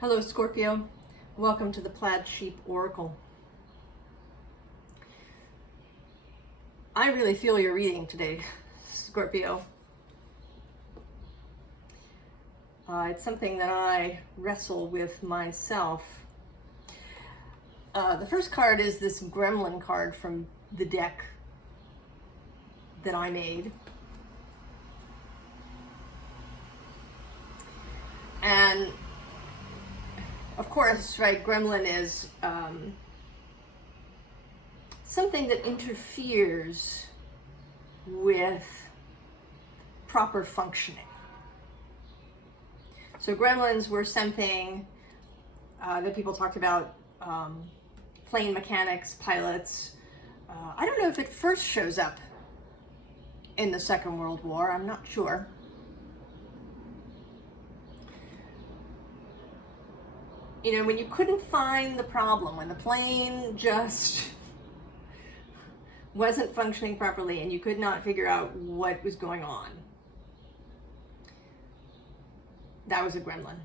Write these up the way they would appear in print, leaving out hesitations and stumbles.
Hello, Scorpio. Welcome to the Plaid Sheep Oracle. I really feel your reading today, Scorpio. It's something that I wrestle with myself. The first card is this Gremlin card from the deck that I made. And of course, right, Gremlin is something that interferes with proper functioning. So gremlins were something that people talked about, plane mechanics, pilots. I don't know if it first shows up in the Second World War, I'm not sure. You know, when you couldn't find the problem, when the plane just wasn't functioning properly and you could not figure out what was going on, that was a gremlin.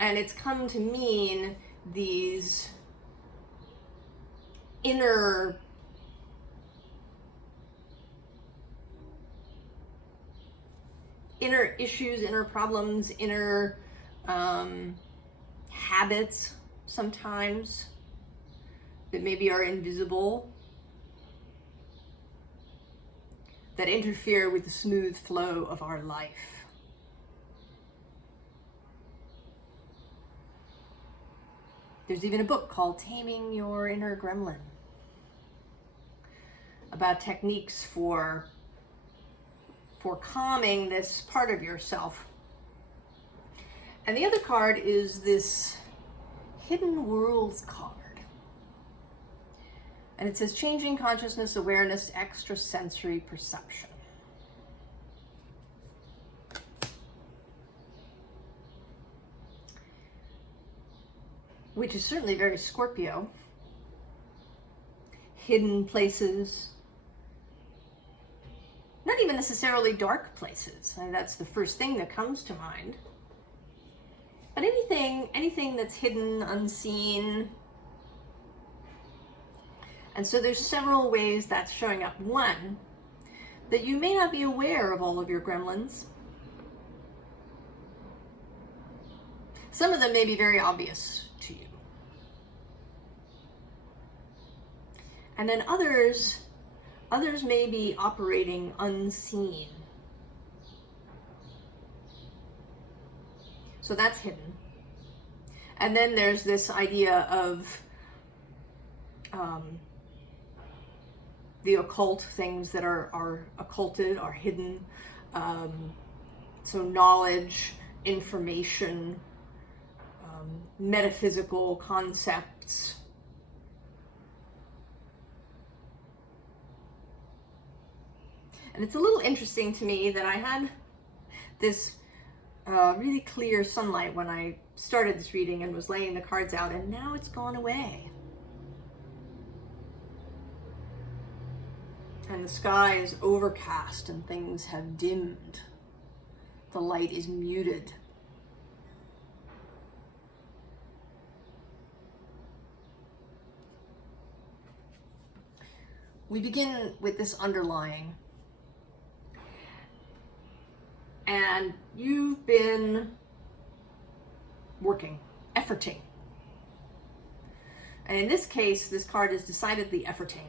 And it's come to mean these inner issues, inner problems, inner habits sometimes that maybe are invisible, that interfere with the smooth flow of our life. There's even a book called Taming Your Inner Gremlin about techniques for calming this part of yourself. And the other card is this Hidden Worlds card. And it says changing consciousness, awareness, extrasensory perception. Which is certainly very Scorpio. Hidden places. Not even necessarily dark places. I mean, that's the first thing that comes to mind. But anything that's hidden, unseen. And so there's several ways that's showing up. One, that you may not be aware of all of your gremlins. Some of them may be very obvious to you. And then others may be operating unseen. So that's hidden. And then there's this idea of the occult, things that are occulted, are hidden. So knowledge, information, metaphysical concepts. And it's a little interesting to me that I had this really clear sunlight when I started this reading and was laying the cards out, and now it's gone away. And the sky is overcast and things have dimmed. The light is muted. We begin with this underlying. And you've been working, efforting. And in this case, this card is decidedly efforting.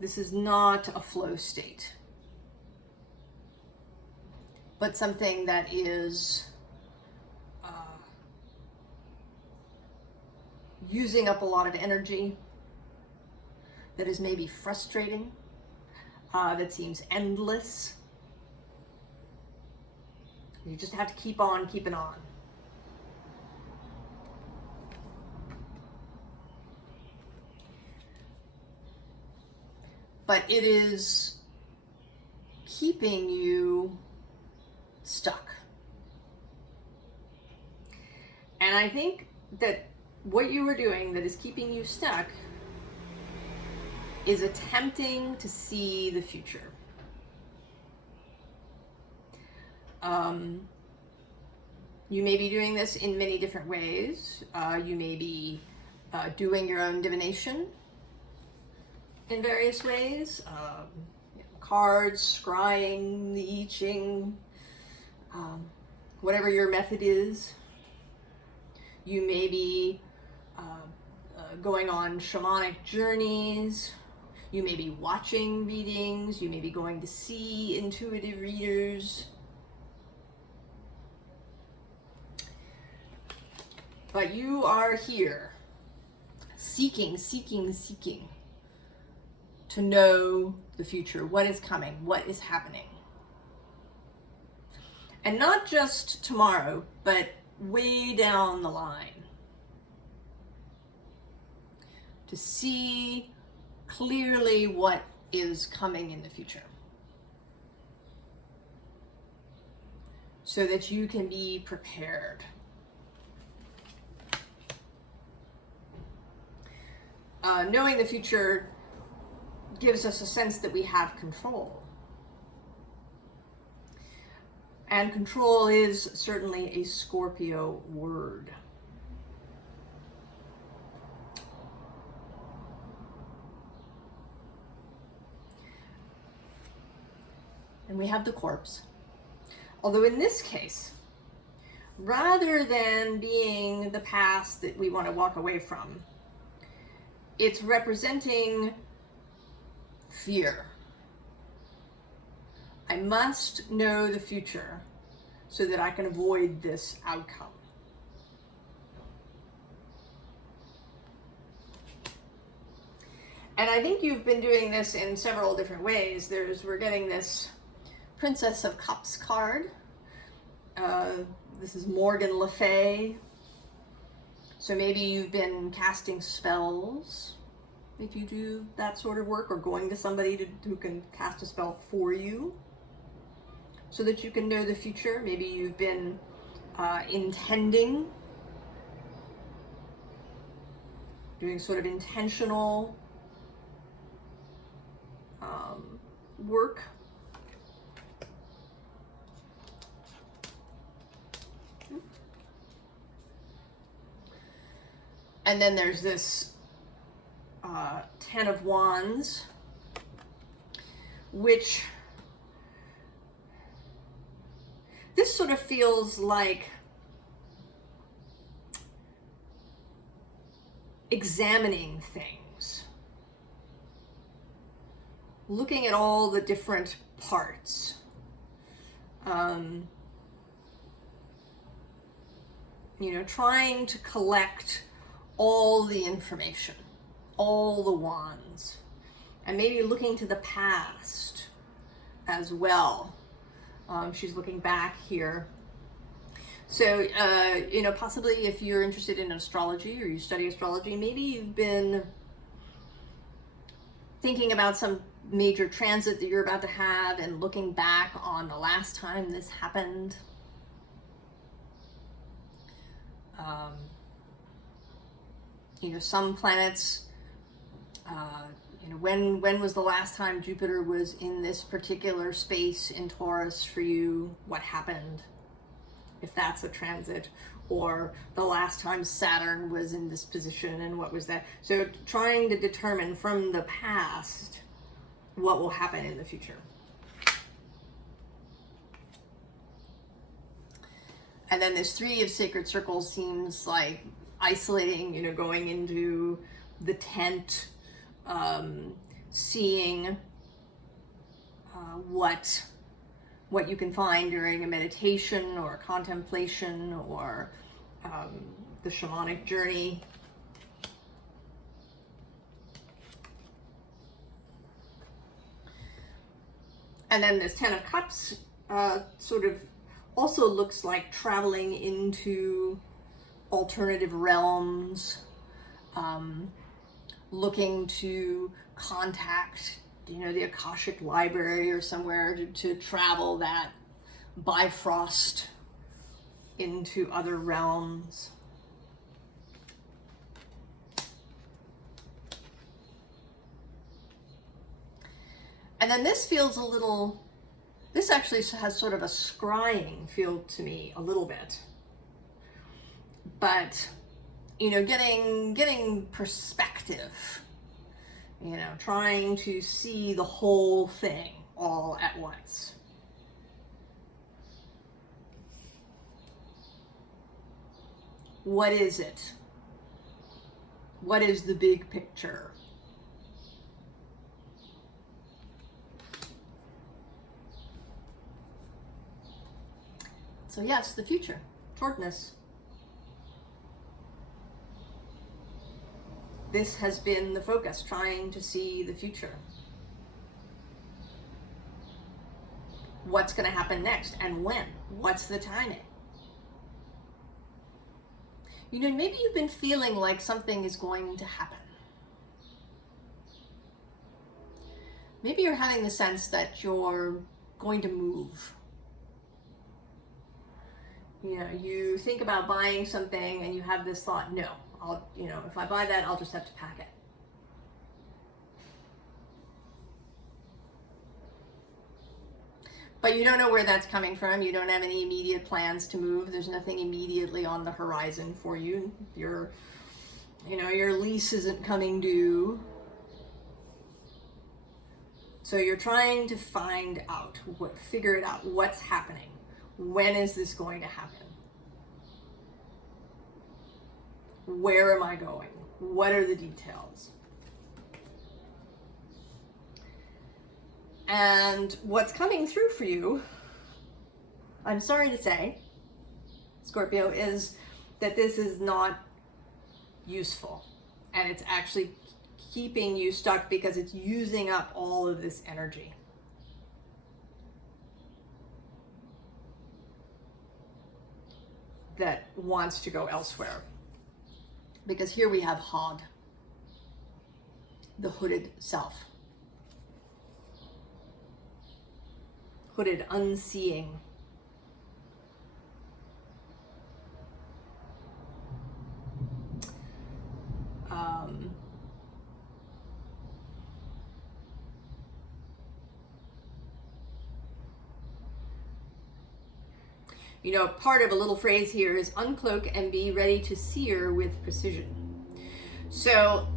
This is not a flow state, but something that is using up a lot of energy, that is maybe frustrating, that seems endless. You just have to keep on keeping on. But it is keeping you stuck. And I think that what you are doing that is keeping you stuck is attempting to see the future. You may be doing this in many different ways. You may be doing your own divination in various ways. Cards, scrying, the I Ching, whatever your method is. You may be going on shamanic journeys. You may be watching readings. You may be going to see intuitive readers. But you are here, seeking to know the future, what is coming, what is happening. And not just tomorrow, but way down the line. To see clearly what is coming in the future. So that you can be prepared. Knowing the future gives us a sense that we have control. And control is certainly a Scorpio word. And we have the corpse. Although in this case, rather than being the past that we want to walk away from, it's representing fear. I must know the future so that I can avoid this outcome. And I think you've been doing this in several different ways. We're getting this Princess of Cups card. This is Morgan Le Fay. So maybe you've been casting spells, if you do that sort of work, or going to somebody who can cast a spell for you so that you can know the future. Maybe you've been intending, doing sort of intentional work. And then there's this 10 of Wands, which this sort of feels like examining things, looking at all the different parts. Trying to collect all the information, all the wands, and maybe looking to the past as well. She's looking back here. So, possibly if you're interested in astrology or you study astrology, maybe you've been thinking about some major transit that you're about to have and looking back on the last time this happened. Some planets, when was the last time Jupiter was in this particular space in Taurus for you? What happened? If that's a transit. Or the last time Saturn was in this position, and what was that? So trying to determine from the past what will happen in the future. And then this 3 of Sacred Circles seems like isolating, going into the tent, seeing what you can find during a meditation or a contemplation or the shamanic journey. And then this 10 of Cups sort of also looks like traveling into alternative realms, looking to contact, the Akashic Library or somewhere to travel that Bifrost into other realms. And then this feels a little, this actually has sort of a scrying feel to me a little bit. But, you know, getting perspective, you know, trying to see the whole thing all at once. What is it? What is the big picture? So yes, the future, Taurus. This has been the focus, trying to see the future. What's going to happen next and when? What's the timing? You know, maybe you've been feeling like something is going to happen. Maybe you're having the sense that you're going to move. You know, you think about buying something and you have this thought, no, you know, if I buy that, I'll just have to pack it. But you don't know where that's coming from. You don't have any immediate plans to move. There's nothing immediately on the horizon for you. Your lease isn't coming due. So you're trying to find out, figure it out, what's happening. When is this going to happen? Where am I going? What are the details? And what's coming through for you, I'm sorry to say, Scorpio, is that this is not useful. And it's actually keeping you stuck because it's using up all of this energy. That wants to go elsewhere. Because here we have Hod, the hooded self. Hooded, unseeing. You know, part of a little phrase here is uncloak and be ready to sear with precision. So,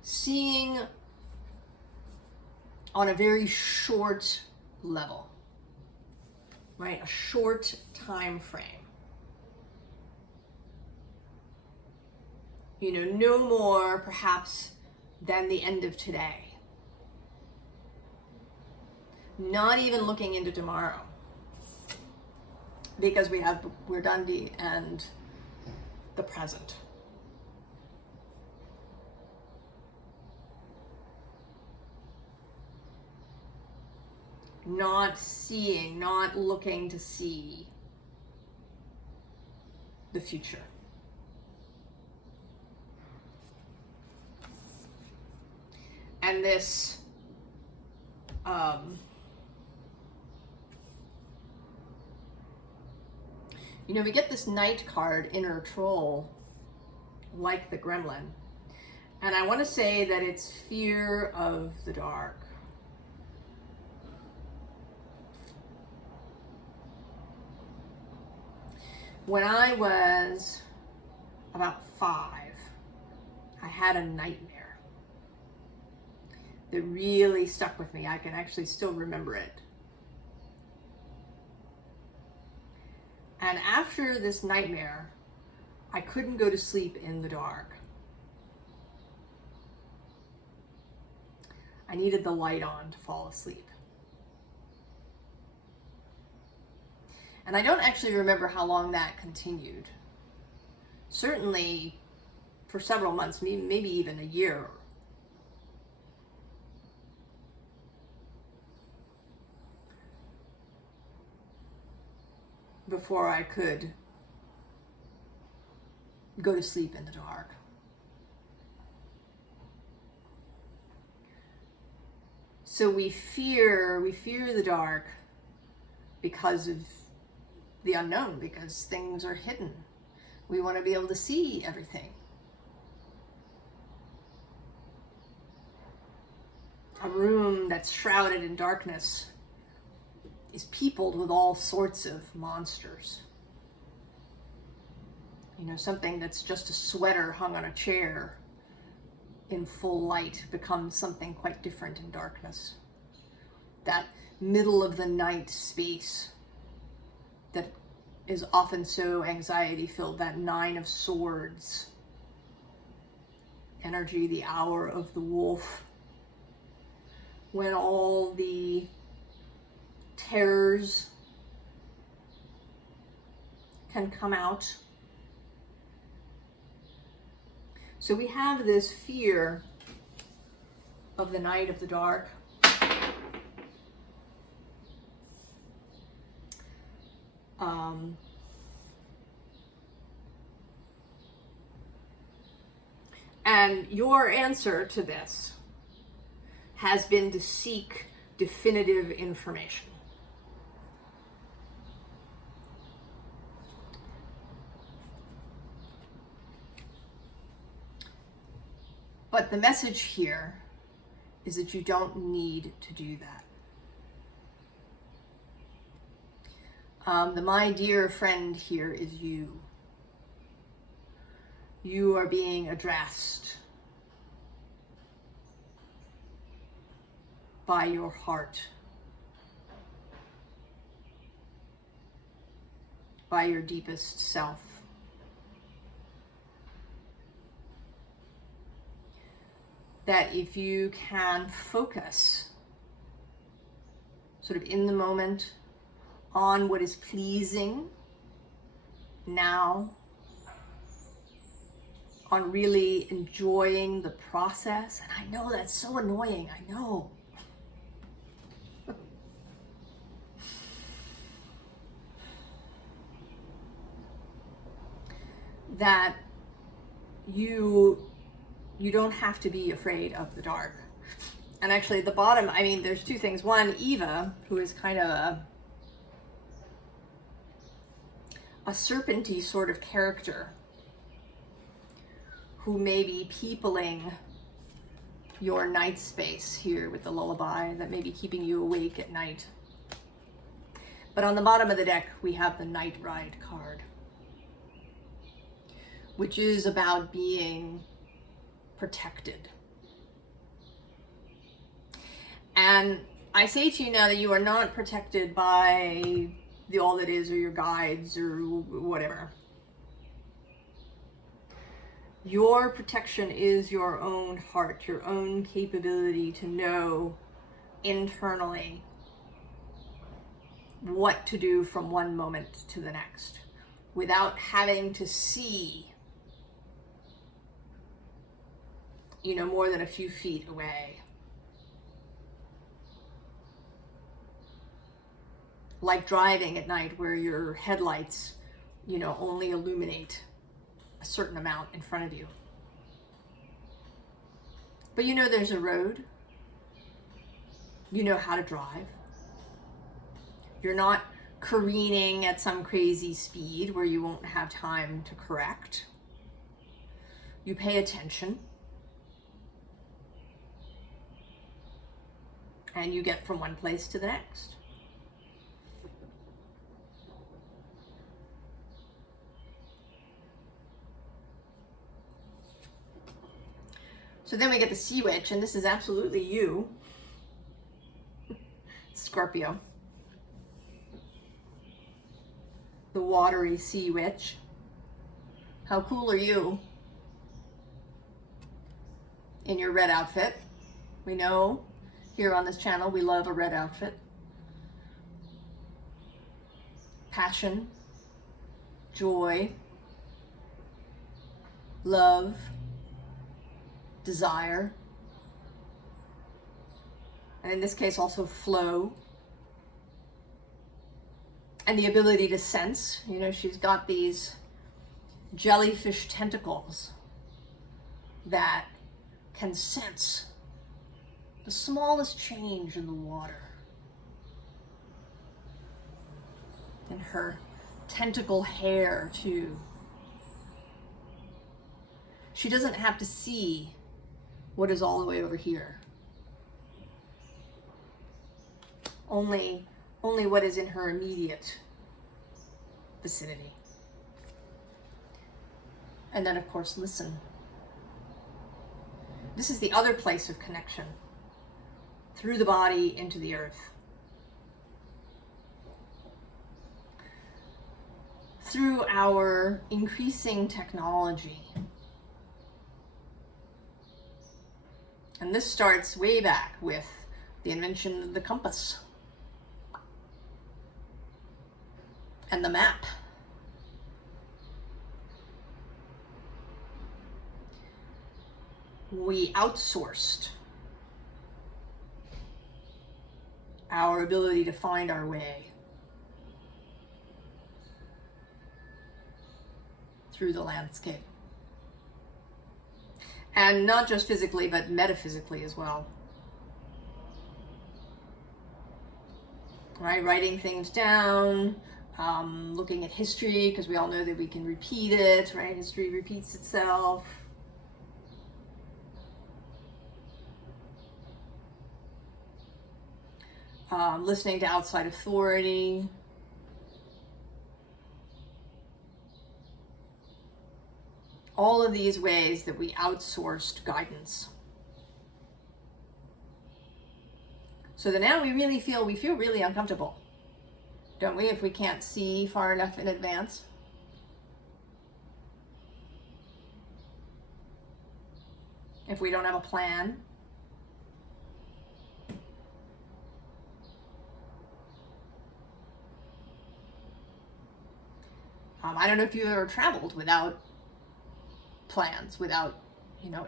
seeing on a very short level, right? A short time frame. You know, no more perhaps than the end of today. Not even looking into tomorrow, because we're Dundee and the present. Not seeing, not looking to see the future. And this you know, we get this Knight card, Inner Troll, like the Gremlin. And I want to say that it's fear of the dark. When I was about 5, I had a nightmare that really stuck with me. I can actually still remember it. And after this nightmare, I couldn't go to sleep in the dark. I needed the light on to fall asleep. And I don't actually remember how long that continued. Certainly for several months, maybe even a year. Before I could go to sleep in the dark. So we fear the dark because of the unknown, because things are hidden. We want to be able to see everything. a room that's shrouded in darkness is peopled with all sorts of monsters. You know, something that's just a sweater hung on a chair in full light becomes something quite different in darkness. That middle of the night space that is often so anxiety filled, that 9 of Swords energy, the hour of the wolf, when all the terrors can come out. So we have this fear of the night, of the dark. And your answer to this has been to seek definitive information. But the message here is that you don't need to do that. My dear friend here is you. You are being addressed by your heart, by your deepest self. That if you can focus sort of in the moment on what is pleasing now, on really enjoying the process. And I know that's so annoying, I know. That you don't have to be afraid of the dark. And actually at the bottom, I mean, there's 2 things. One, Eva, who is kind of a serpenty sort of character, who may be peopling your night space here with the lullaby that may be keeping you awake at night. But on the bottom of the deck, we have the Night Ride card, which is about being protected. And I say to you now that you are not protected by the All That Is or your guides or whatever. Your protection is your own heart, your own capability to know internally what to do from one moment to the next without having to see, you know, more than a few feet away. Like driving at night where your headlights, you know, only illuminate a certain amount in front of you. But you know there's a road. You know how to drive. You're not careening at some crazy speed where you won't have time to correct. You pay attention. And you get from one place to the next. So then we get the Sea Witch, and this is absolutely you, Scorpio. The watery Sea Witch. How cool are you in your red outfit? We know here on this channel we love a red outfit. Passion, joy, love, desire, and in this case also flow, and the ability to sense. You know, she's got these jellyfish tentacles that can sense the smallest change in the water. And her tentacle hair too. She doesn't have to see what is all the way over here. only what is in her immediate vicinity. And then, of course, listen. This is the other place of connection, through the body into the earth. Through our increasing technology. And this starts way back with the invention of the compass and the map. We outsourced our ability to find our way through the landscape. And not just physically, but metaphysically as well. Right? Writing things down, looking at history, because we all know that we can repeat it, right? History repeats itself. Listening to outside authority. All of these ways that we outsourced guidance. So that now we feel really uncomfortable, don't we, if we can't see far enough in advance? If we don't have a plan? I don't know if you've ever traveled without plans, without,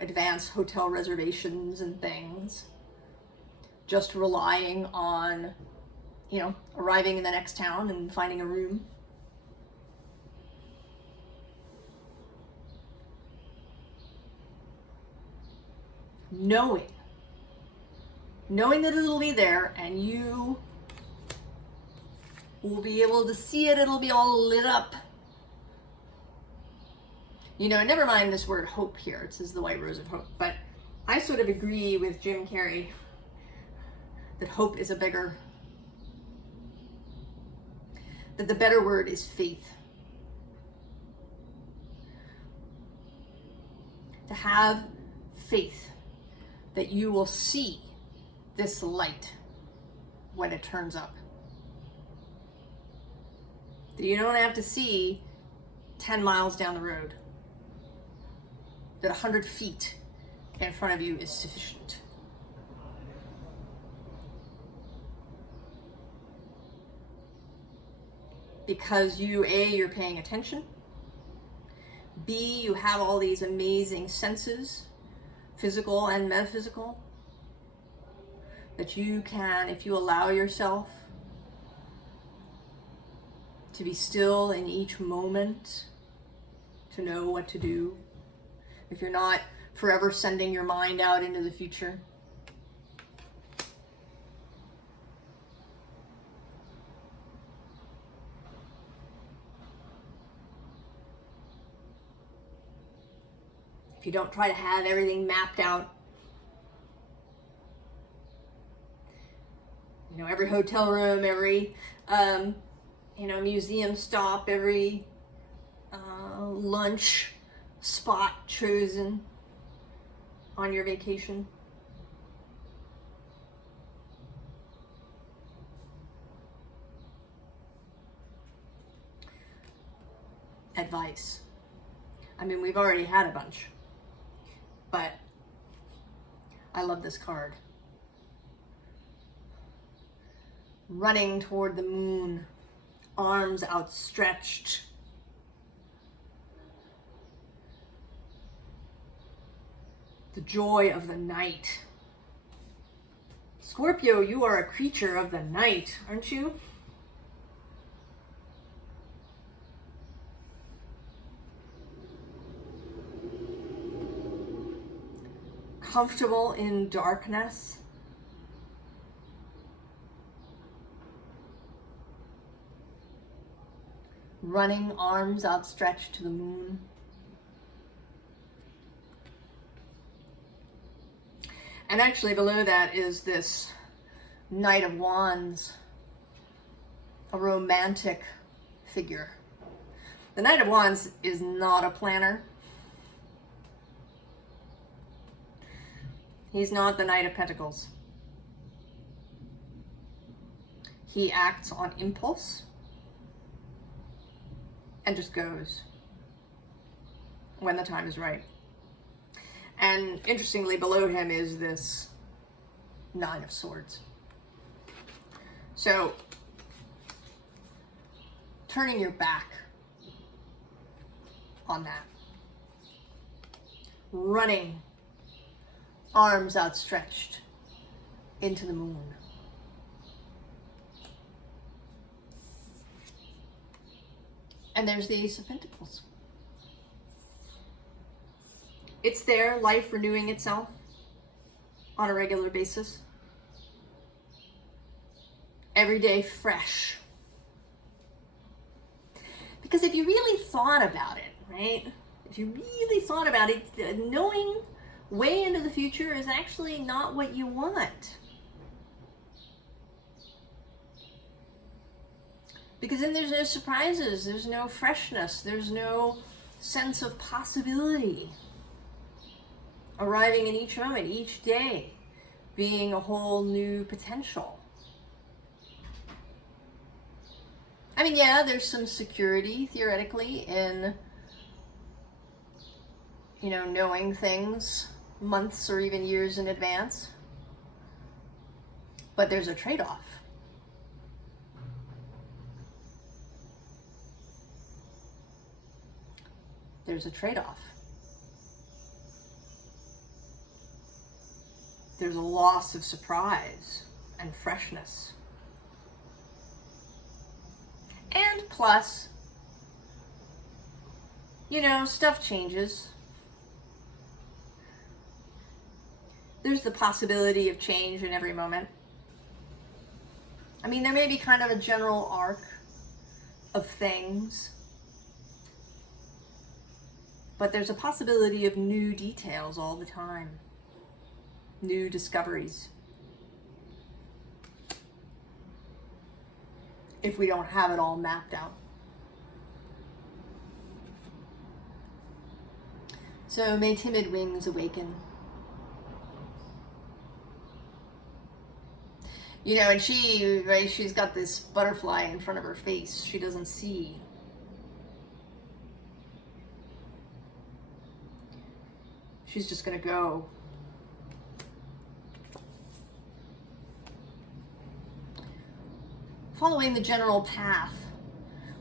advanced hotel reservations and things. Just relying on, arriving in the next town and finding a room. Knowing that it'll be there and you will be able to see it, it'll be all lit up. Never mind this word hope here. It says the white rose of hope. But I sort of agree with Jim Carrey that hope is that the better word is faith. To have faith that you will see this light when it turns up. That you don't have to see 10 miles down the road. That 100 feet in front of you is sufficient. Because you're paying attention. B, you have all these amazing senses, physical and metaphysical, that you can, if you allow yourself to be still in each moment, to know what to do. If you're not forever sending your mind out into the future. If you don't try to have everything mapped out. Every hotel room, every, museum stop, every lunch spot chosen on your vacation. Advice. We've already had a bunch, but I love this card. Running toward the moon, arms outstretched. The joy of the night. Scorpio, you are a creature of the night, aren't you? Comfortable in darkness. Running, arms outstretched to the moon. And actually below that is this Knight of Wands, a romantic figure. The Knight of Wands is not a planner. He's not the Knight of Pentacles. He acts on impulse and just goes when the time is right. And interestingly, below him is this Nine of Swords. So, turning your back on that. Running, arms outstretched into the moon. And there's the Ace of Pentacles. It's there, life renewing itself on a regular basis. Every day fresh. Because if you really thought about it, right? If you really thought about it, knowing way into the future is actually not what you want. Because then there's no surprises, there's no freshness, there's no sense of possibility. Arriving in each moment, each day, being a whole new potential. I mean, yeah, there's some security, theoretically, in, you know, knowing things months or even years in advance. But there's a trade-off. There's a trade-off. There's a loss of surprise and freshness. And plus, you know, stuff changes. There's the possibility of change in every moment. I mean, there may be kind of a general arc of things, but there's a possibility of new details all the time. New discoveries. If we don't have it all mapped out. So may timid wings awaken. You know, and she, right, she's got this butterfly in front of her face. She doesn't see. She's just gonna go. Following the general path.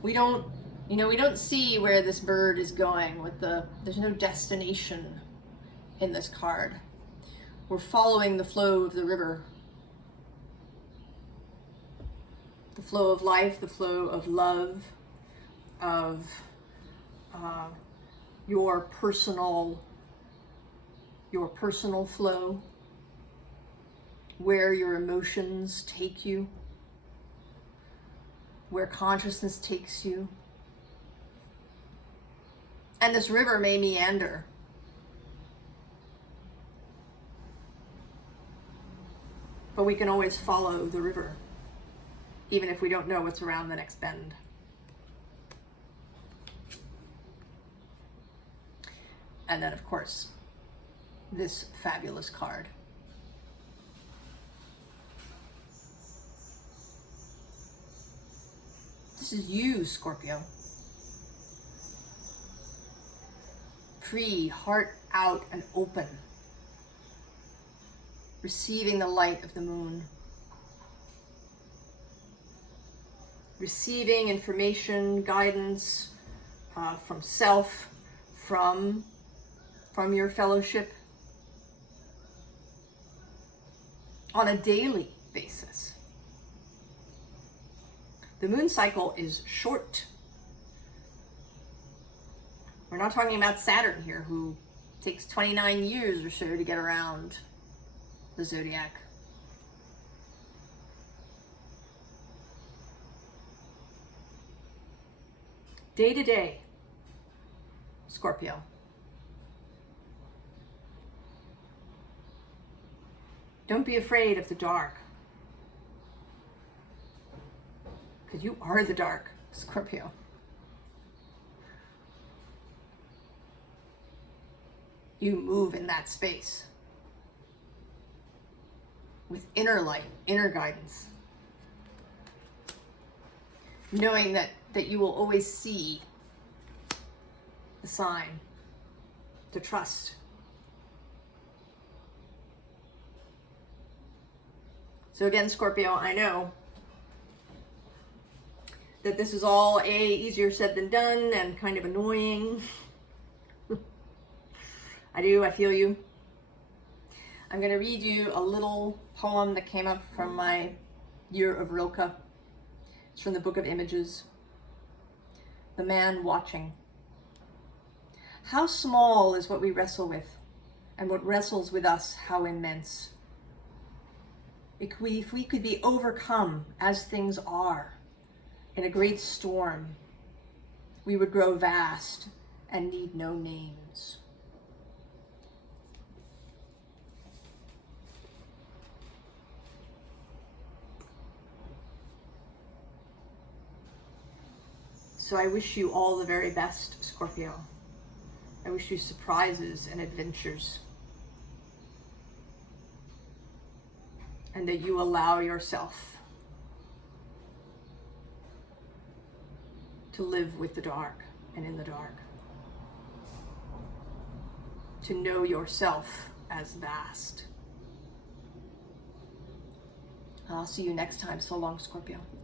We don't, you know, we don't see where this bird is going with there's no destination in this card. We're following the flow of the river. The flow of life, the flow of love, of your personal flow, where your emotions take you, where consciousness takes you. And this river may meander. But we can always follow the river, even if we don't know what's around the next bend. And then, of course, this fabulous card. This is you, Scorpio. Free, heart out and open. Receiving the light of the moon. Receiving information, guidance from self, from your fellowship on a daily basis. The moon cycle is short. We're not talking about Saturn here, who takes 29 years or so to get around the zodiac. Day to day, Scorpio. Don't be afraid of the dark. because you are the dark, Scorpio. You move in that space with inner light, inner guidance, knowing that you will always see the sign, to trust. So again, Scorpio, I know that this is all easier said than done and kind of annoying. I feel you. I'm going to read you a little poem that came up from my Year of Rilke. It's from the Book of Images. The Man Watching. How small is what we wrestle with, and what wrestles with us, how immense. If we could be overcome as things are in a great storm, we would grow vast and need no names. So I wish you all the very best, Scorpio. I wish you surprises and adventures. And that you allow yourself to live with the dark and in the dark. To know yourself as vast. I'll see you next time. So long, Scorpio.